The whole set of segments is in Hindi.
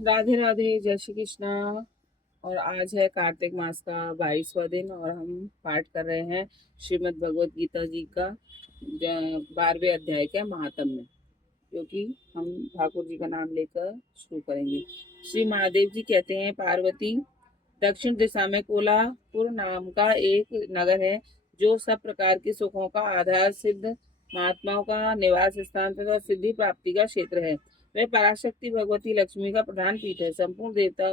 राधे राधे, जय श्री कृष्णा। और आज है कार्तिक मास का 22वां दिन और हम पाठ कर रहे हैं श्रीमद् भगवत गीता जी का 12वें अध्याय के महात्म्य, क्योंकि हम ठाकुर जी का नाम लेकर शुरू करेंगे। श्री महादेव जी कहते हैं, पार्वती, दक्षिण दिशा में कोल्हापुर नाम का एक नगर है, जो सब प्रकार के सुखों का आधार, सिद्ध महात्माओं का निवास स्थान तथा सिद्धि प्राप्ति का क्षेत्र है। वह पराशक्ति भगवती लक्ष्मी का प्रधान पीठ है। संपूर्ण देवता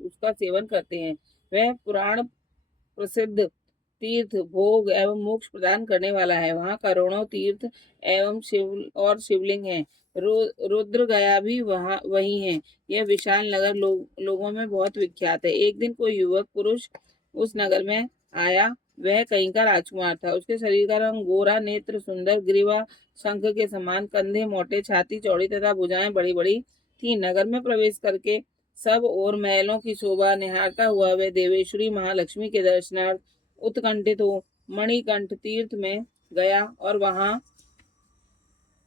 उसका सेवन करते हैं। वह पुराण प्रसिद्ध तीर्थ, भोग एवं मोक्ष प्रदान करने वाला है। वहाँ करोड़ों तीर्थ एवं शिवलिंग हैं। रुद्र गया भी वहाँ वही है। यह विशाल नगर लोगों में बहुत विख्यात है। एक दिन कोई युवक पुरुष उस नगर में आया। वह कहीं का राजकुमार था। उसके शरीर का रंग गोरा, नेत्र सुंदर, ग्रीवा शंख के समान, कंधे मोटे, छाती चौड़ी तथा भुजाएं बड़ी बड़ी थी। नगर में प्रवेश करके सब और महलों की शोभा निहारता हुआ वह देवेश्वरी महालक्ष्मी के दर्शनार्थ उत्कंठित हो मणिकंठ तीर्थ में गया और वहां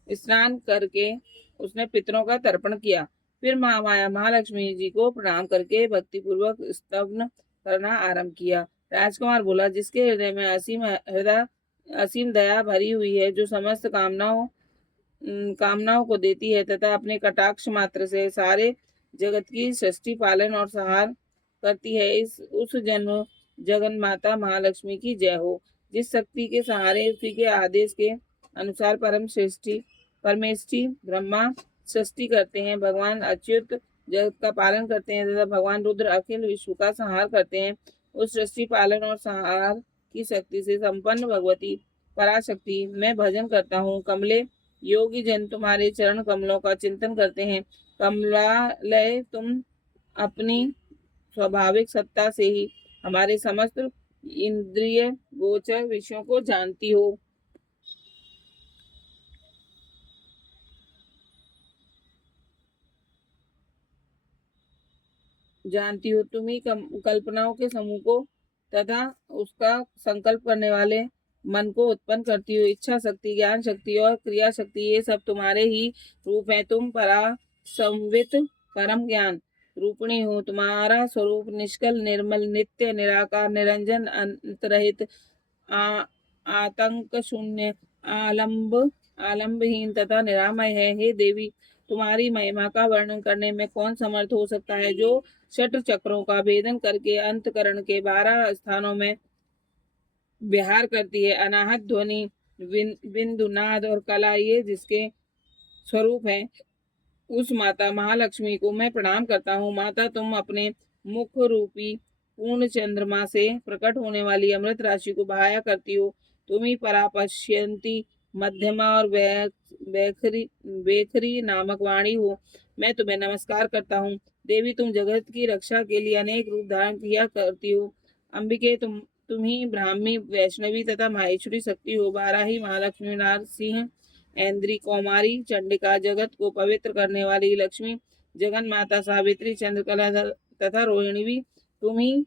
स्नान करके उसने पितरों का तर्पण किया। फिर महामाया महालक्ष्मी जी को प्रणाम करके भक्ति पूर्वक स्तवन करना आरंभ किया। राजकुमार बोला, जिसके हृदय में असीम दया भरी हुई है, जो समस्त कामनाओं को देती है तथा अपने कटाक्ष मात्र से सारे जगत की सृष्टि, पालन और संहार करती है, इस उस जन्म जगन माता महालक्ष्मी की जय हो। जिस शक्ति के सहारे उसी के आदेश के अनुसार परमेष्ठी ब्रह्मा सृष्टि करते हैं, भगवान अच्युत जगत का पालन करते हैं तथा भगवान रुद्र अखिल विश्व का संहार करते हैं, उस सृष्टि, पालन और संहार की शक्ति से संपन्न भगवती पराशक्ति मैं भजन करता हूँ। कमले योगी जन तुम्हारे चरण कमलों का चिंतन करते हैं। कमलालय, तुम अपनी स्वाभाविक सत्ता से ही हमारे समस्त इंद्रिय गोचर विषयों को जानती हो। तुम ही कल्पनाओं के समूह को तथा उसका संकल्प करने वाले मन को उत्पन्न करती हो। इच्छा शक्ति, ज्ञान शक्ति और क्रिया शक्ति, ये सब तुम्हारे ही रूप हैं। तुम परा संवित परम ज्ञान रूपिणी हो। तुम्हारा स्वरूप निष्कल, निर्मल, नित्य, निराकार, निरंजन, अंतरहित, आतंक शून्य, आलंबहीन तथा निरामय है। हे देवी, तुम्हारी महिमा का वर्णन करने में कौन समर्थ हो सकता है, जो षट चक्रों का भेदन करके अंतकरण के 12 स्थानों में विहार करती है। अनाहत ध्वनि, बिंदु, नाद और कला, ये जिसके स्वरूप है, उस माता महालक्ष्मी को मैं प्रणाम करता हूँ। माता, तुम अपने मुख रूपी पूर्ण चंद्रमा से प्रकट होने वाली अमृत राशि को बहाया करती हो। तुम ही परापश्यंती, मध्यमा और बेखरी बेखरी नामक वाणी हो। मैं तुम्हें नमस्कार करता हूँ। देवी, तुम जगत की रक्षा के लिए अनेक रूप धारण किया करती हो। अंबिके, तुम ही ब्राह्मी, वैष्णवी तथा माहेश्वरी शक्ति हो। बाराही महालक्ष्मी, नारसिंह, ऐन्द्री, कौमारी, चंडिका, जगत को पवित्र करने वाली लक्ष्मी, जगन माता, सावित्री, चंद्रकला तथा रोहिणी भी तुम ही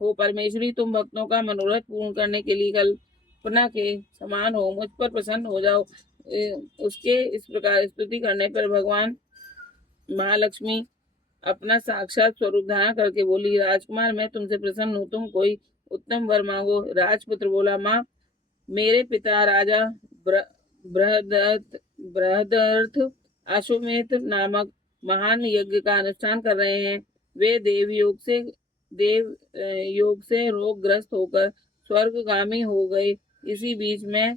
हो। परमेश्वरी, तुम भक्तों का मनोरथ पूर्ण करने के लिए कल्पना के समान हो। मुझ पर प्रसन्न हो जाओ। उसके इस प्रकार स्तुति करने पर भगवान महालक्ष्मी अपना साक्षात स्वरूप धारण करके बोली, राजकुमार, मैं तुमसे प्रसन्न हूँ। तुम कोई उत्तम वर मांगो। राजपुत्र बोला, माँ, मेरे पिता राजा बृहदर्थ अश्वमेध नामक महान यज्ञ का अनुष्ठान कर रहे हैं। वे देव योग से रोगग्रस्त होकर स्वर्गगामी हो गए। इसी बीच में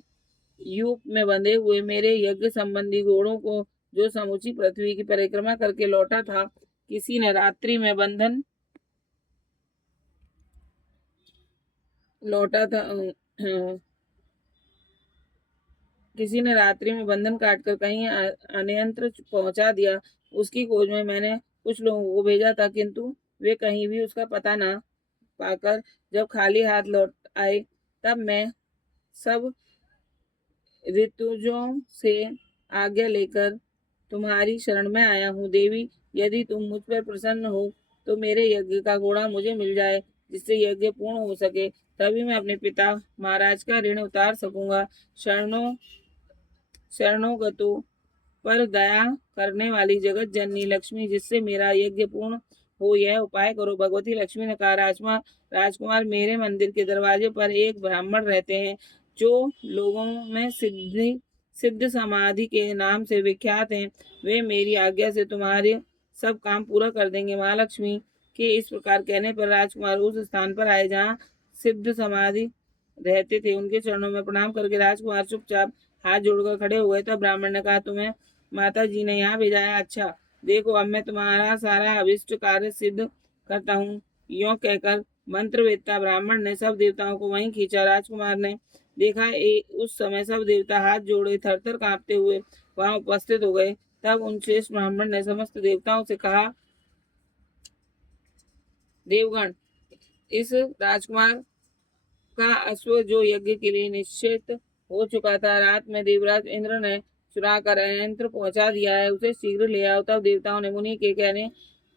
यूप में बंधे हुए मेरे यज्ञ संबंधी घोड़ों को, जो समूची पृथ्वी की परिक्रमा करके लौटा था, किसी ने रात्रि में बंधन लौटा था किसी ने रात्रि में बंधन काटकर कहीं अन्यंत्र पहुंचा दिया। उसकी खोज में मैंने कुछ लोगों को भेजा था, किंतु वे कहीं भी उसका पता ना पाकर जब खाली हाथ लौट आए, तब मैं सब ऋतुजों से आज्ञा लेकर तुम्हारी शरण में आया हूँ। देवी, यदि तुम मुझ पर प्रसन्न हो तो मेरे यज्ञ का घोड़ा मुझे मिल जाए, जिससे यज्ञ पूर्ण हो सके। तभी मैं अपने पिता महाराज का ऋण उतार सकूंगा। शरणों शरणों गतो पर दया करने वाली जगत जननी लक्ष्मी, जिससे मेरा यज्ञ पूर्ण हो, यह उपाय करो। भगवती लक्ष्मी ने कहा, राजकुमार, मेरे मंदिर के दरवाजे पर एक ब्राह्मण रहते हैं जो लोगों में सिद्ध समाधि के नाम से विख्यात हैं। वे मेरी आज्ञा से तुम्हारे सब काम पूरा कर देंगे। महालक्ष्मी के इस प्रकार कहने पर राजकुमार उस स्थान पर आए जहाँ सिद्ध समाधि रहते थे। उनके चरणों में प्रणाम करके राजकुमार चुपचाप हाथ जोड़कर खड़े हुए। तब ब्राह्मण ने कहा, तुम्हें माता जी ने यहाँ भेजा है? अच्छा, देखो अब मैं तुम्हारा सारा अभिष्ट कार्य सिद्ध करता हूँ। यों कहकर मंत्रवेत्ता ब्राह्मण ने सब देवताओं को वहीं खींचा। राजकुमार ने देखा उस समय सब देवता हाथ जोड़े थरथर कांपते हुए वहां उपस्थित हो गए। तब उन श्रेष्ठ ब्राह्मण ने समस्त देवताओं से कहा, देवगण, इस राजकुमार का अश्व जो यज्ञ के लिए निश्चित हो चुका था, रात में देवराज इंद्र ने चुरा कर यंत्र पहुंचा दिया है, उसे शीघ्र ले आओ। तब देवताओं ने मुनि के कहने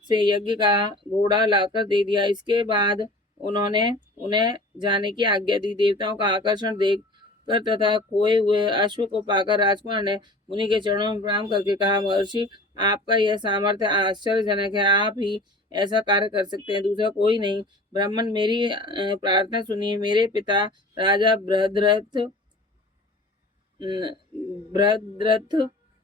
से यज्ञ का घोड़ा लाकर दे दिया। इसके बाद उन्होंने उन्हें जाने की आज्ञा दी। देवताओं का आकर्षण देख कर तथा खोए हुए अश्व को पाकर राजकुमार ने मुनि के चरणों में प्रणाम करके कहा, महर्षि, आपका यह सामर्थ्य आश्चर्यजनक है। आप ही ऐसा कार्य कर सकते हैं, दूसरा कोई नहीं। ब्राह्मण, मेरी प्रार्थना सुनिए। मेरे पिता राजा बृहद्रथ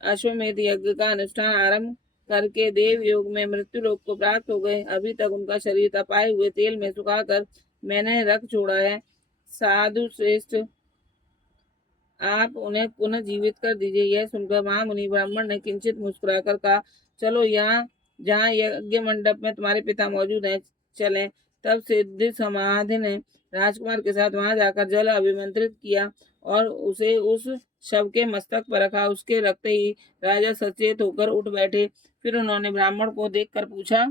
अश्वमेध यज्ञ का अनुष्ठान आरंभ करके देव योग में मृत्यु लोक को प्राप्त हो गए। अभी तक उनका शरीर तपाए हुए तेल में सुखाकर मैंने रख छोड़ा है। साधु श्रेष्ठ, आप उन्हें पुनः जीवित कर दीजिए। यह सुनकर महामुनि ब्राह्मण ने किंचित मुस्कुराकर कहा, चलो यहाँ जहाँ यज्ञ मंडप में तुम्हारे पिता मौजूद हैं चलें। तब सिद्ध समाधि ने राजकुमार के साथ वहां जाकर जल अभिमंत्रित किया और उसे उस शव के मस्तक पर रखा। उसके रखते ही राजा सचेत होकर उठ बैठे। फिर उन्होंने ब्राह्मण को देखकर पूछा,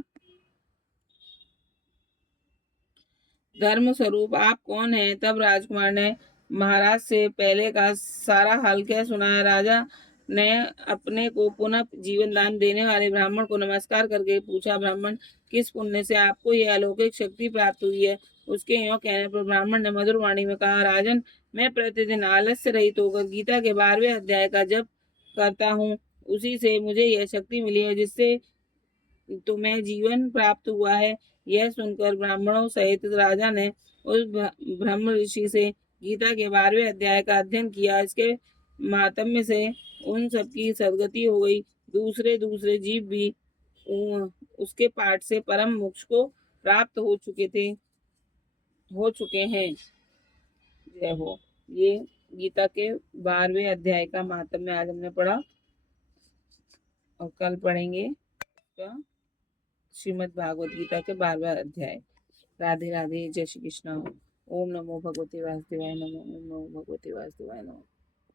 धर्म स्वरूप आप कौन हैं? तब राजकुमार ने महाराज से पहले का सारा हाल क्या सुनाया। राजा ने अपने को पुनः जीवन दान देने वाले ब्राह्मण को नमस्कार करके पूछा, ब्राह्मण, किस पुण्य से आपको यह अलौकिक शक्ति प्राप्त हुई है? उसके यों कहने पर ब्राह्मण ने मधुर वाणी में कहा, राजन, मैं प्रतिदिन आलस्य रहित होकर गीता के 12वें अध्याय का जप करता हूँ। उसी से मुझे यह शक्ति मिली है जिससे तुम्हें जीवन प्राप्त हुआ है। यह सुनकर ब्राह्मणों सहित राजा ने उस ब्रह्म ऋषि से गीता के 12वें अध्याय का अध्ययन किया। इसके महात्म्य से उन सबकी सदगति हो गई। दूसरे दूसरे जीव भी उसके पाठ से परम मोक्ष को प्राप्त हो चुके हैं। जय हो। ये गीता के 12वें अध्याय का महात्म्य आज हमने पढ़ा और कल पढ़ेंगे श्रीमद् भागवत गीता के 12वां अध्याय। राधे राधे, जय श्री कृष्ण। ओम नमो भगवते वासुदेवाय नमो। ओम नमो भगवते वासुदेवाय नमो।